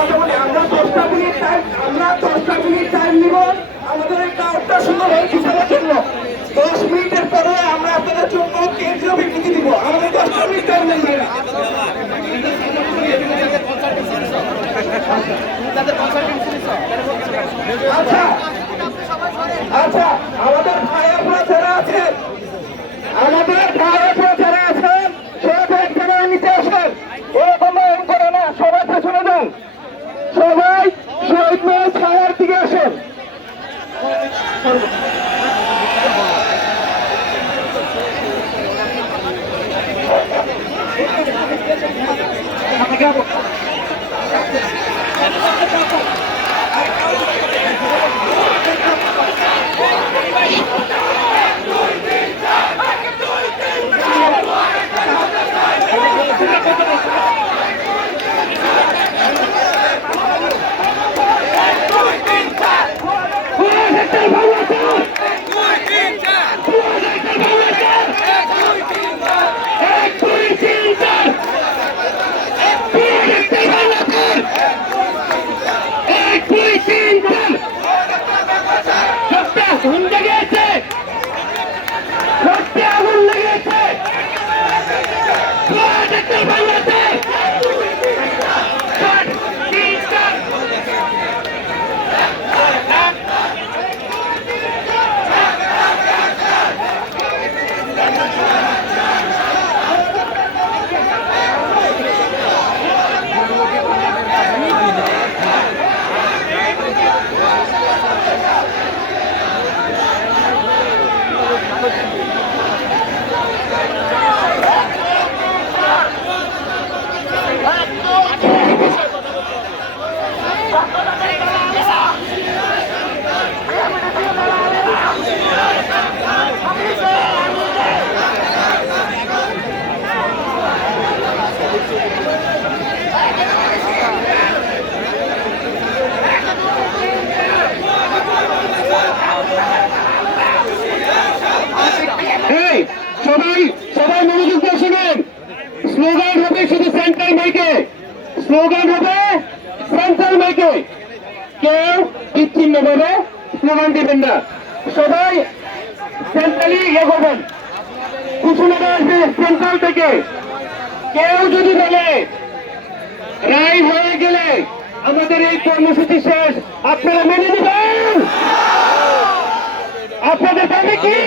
কথা বলি, আমরা 10টা মিনিট টাইম নিব আমাদের এই কাজটা সুন্দরভাবে গুছানোর জন্য। 10 মিনিটের পরে আমরা আপনাদের জন্য কেন্দ্রীয় বিবৃতি দিব। আমাদের 10টা মিনিট টাইম নেন ভাইরা। আচ্ছা আচ্ছা, আমাদের ভাই আপনারা যারা আছেন, সব এক জায়গায় নিচে আসেন। এরকম করে না, সবাই পেছনে যান, সবাই শহীদ মিনার ছায়ার দিকে আসেন। সবাই মনোযোগ দিয়ে শুনেন। স্লোগান হবে শুধু সেন্ট্রাল মাইকে, কেউ বিচ্ছিন্ন ভাবে স্লোগান দিবেন না, সবাই সেন্ট্রালি করবেন। ঘোষণাটা আসবে সেন্ট্রাল থেকে। কেউ যদি বলে রায় হয়ে গেলে আমাদের এই কর্মসূচি শেষ, আপনারা মেনে নেবেন? আপনাদের দাবি কি?